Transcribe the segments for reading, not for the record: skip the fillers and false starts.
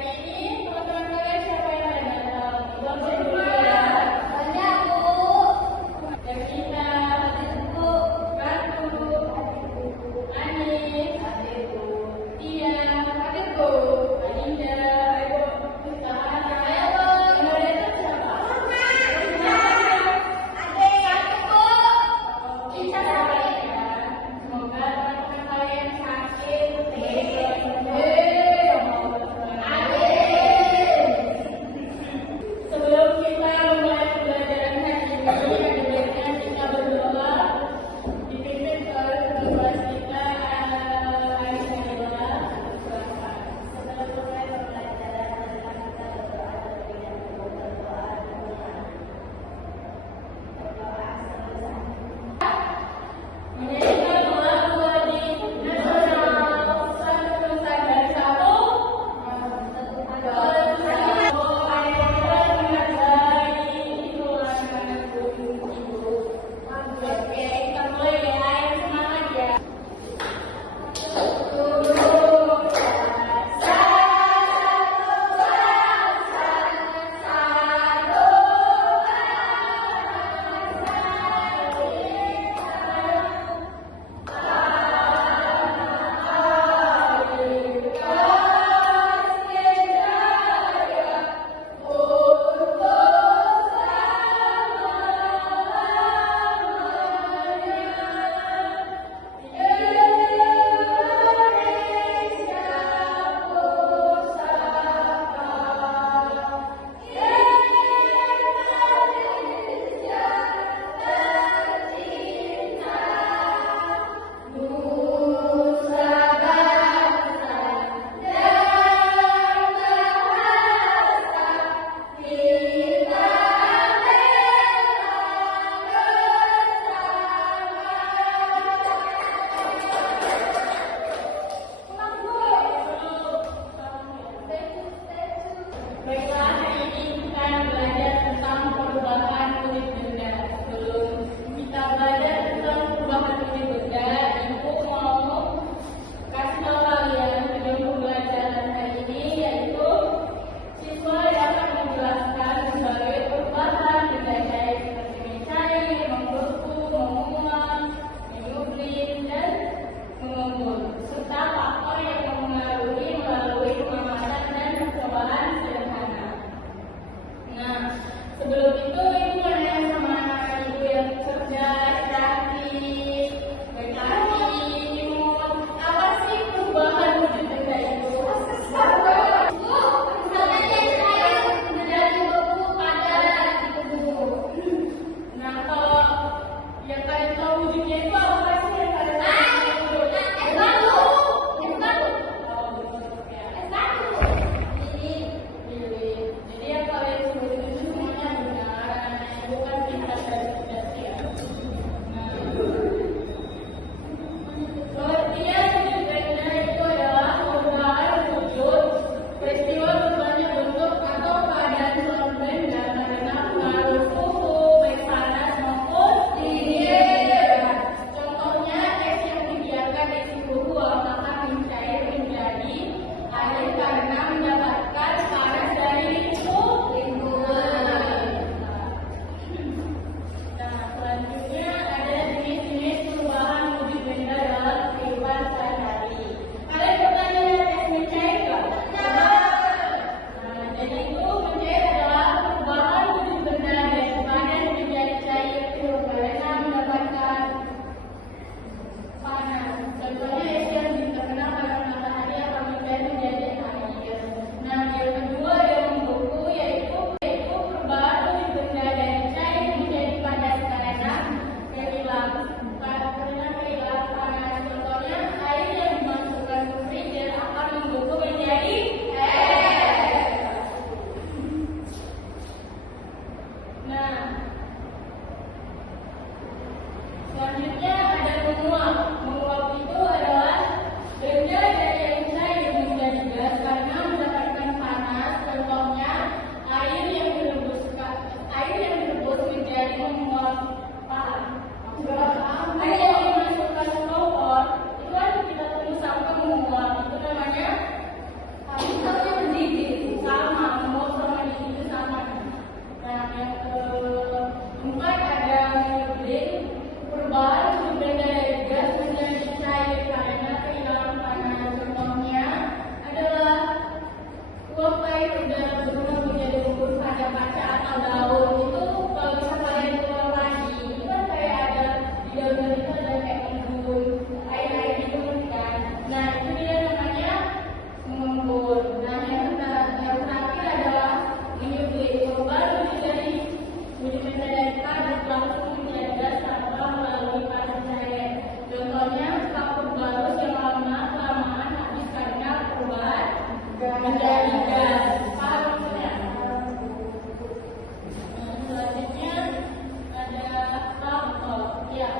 Hari menjadi gas. Paham maksudnya? Selanjutnya ada faktor. Ya,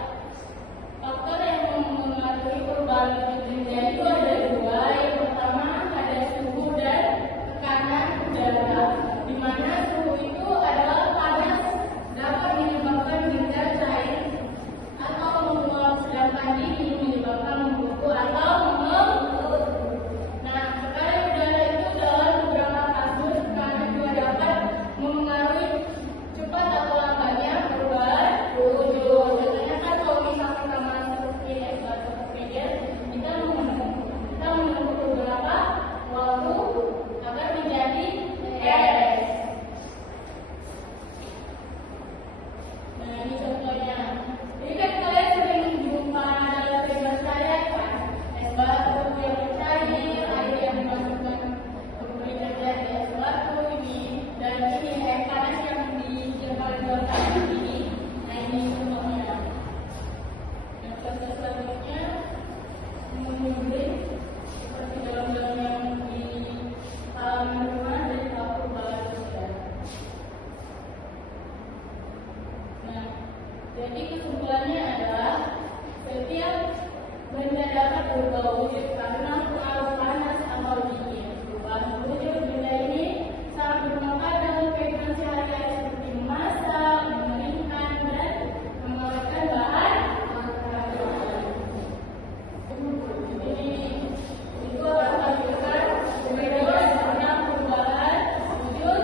faktor yang mempengaruhi perubahan wujud benda itu ada dua. Yang pertama ada suhu dan tekanan udara, di mana suhu itu adalah panas dapat menyebabkan benda cair atau menguap, sedangkan dingin menyebabkan membeku atau membusuk. Nah, tekanan udara itu dalam beberapa kasus tekanan juga dapat mempengaruhi cepat atau lambatnya perubahan wujud. Contohnya kan kalau misalkan sama seperti Wikipedia, kita menunggu beberapa waktu agar menjadi es. Nah, ini contohnya. Ini kan kalian sering jumpa dalam kehidupan sehari-hari kan? Es batu yang bercair, air yang dimasukkan ke kulit dari es batu ini, dan ini air panas yang dijelaskan di sini. Nah, ini contohnya. Nah, contoh selanjutnya mengumpulkan seperti dalam-dalam yang di halaman rumah dari pelaku perubahan sosial. Nah, jadi kesimpulannya adalah setiap benda dapat berubah wujud karena pengaruh panas atau dingin. Perubahan wujud benda ini sangat bermanfaat dalam kehidupan sehari-hari seperti memasak, mengeringkan, dan mengawetkan bahan makanan. Jadi itu akan menunjukkan perbedaan tentang perubahan wujud.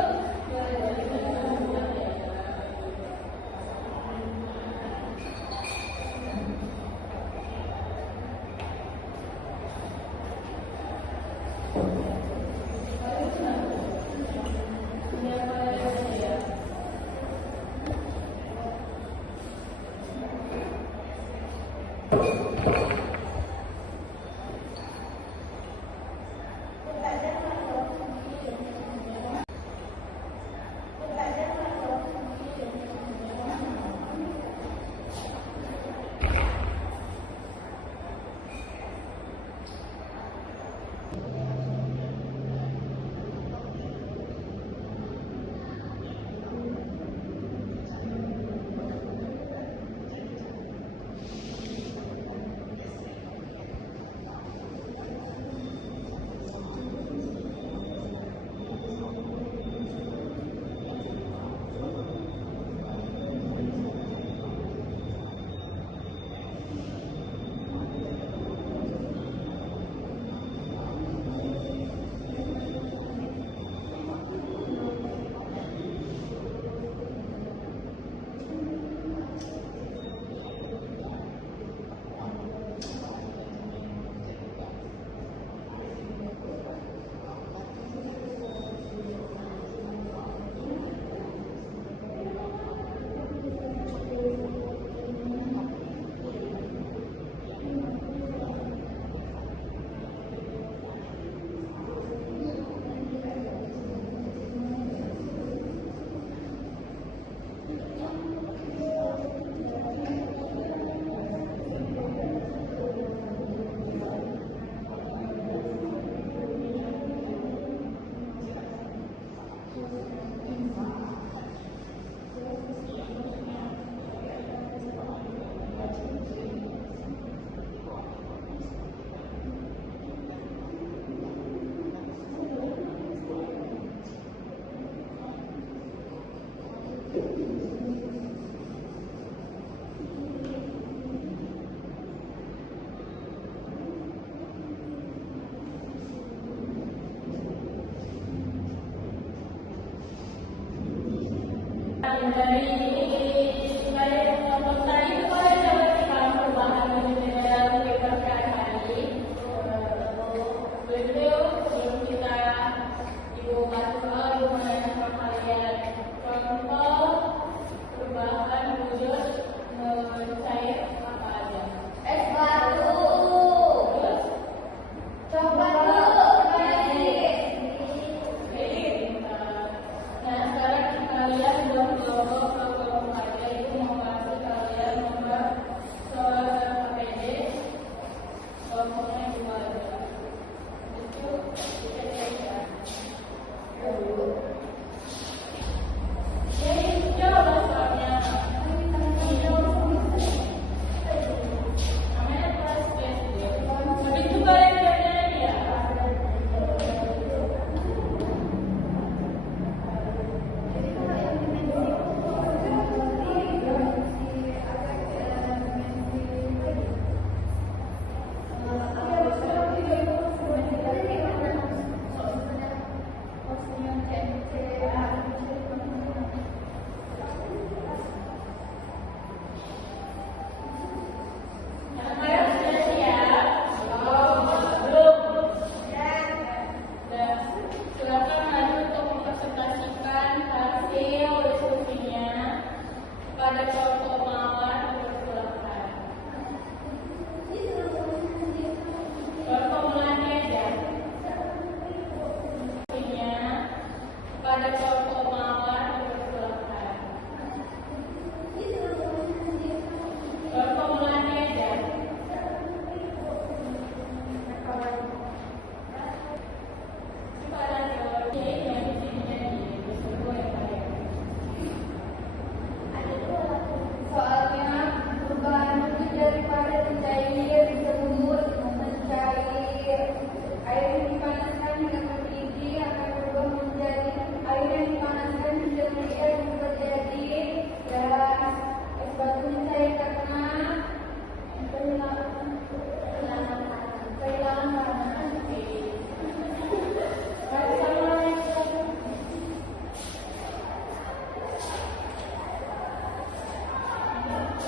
Dari kelompok tadi itu kalian dapat paham perubahan wujud dalam kehidupan sehari-hari. Begitu sebelum kita ibu kasih menanyakan kalian contoh perubahan wujud cair apa aja? Es batu. Coba nah, sekarang kita lihat dong kelompok ada kelompok mawar dipersilakan. Kelompok melati aja. Pada teorinya yang disini disebut yang baik. Soalnya perubahan itu daripada mencair berumur mencair. Air yang dipanaskan hingga mendidih akan berubah menjadi air yang dipanaskan hingga mendidih berubah jadi gas. Es batu mencair karena kehilangan panas.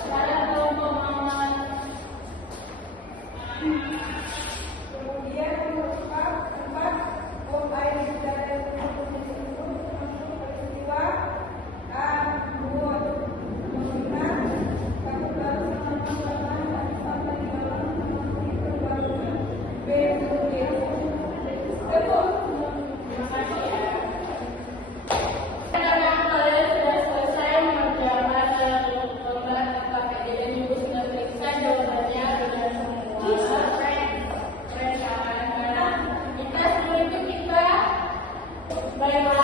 Pada kelompok mawar. Kemudian nomor 4, bom air di udara tersebut disebut peristiwa A. Buat mengenang satu baru sama sampai di dalam perbaruan B. Terima kasih ya. Karena kalian sudah selesai mengerjakan lomba tebak kejadian ibu sudah periksa jawabannya sudah semua. Keren kan? Karena kita sebelum itu kita bagaimana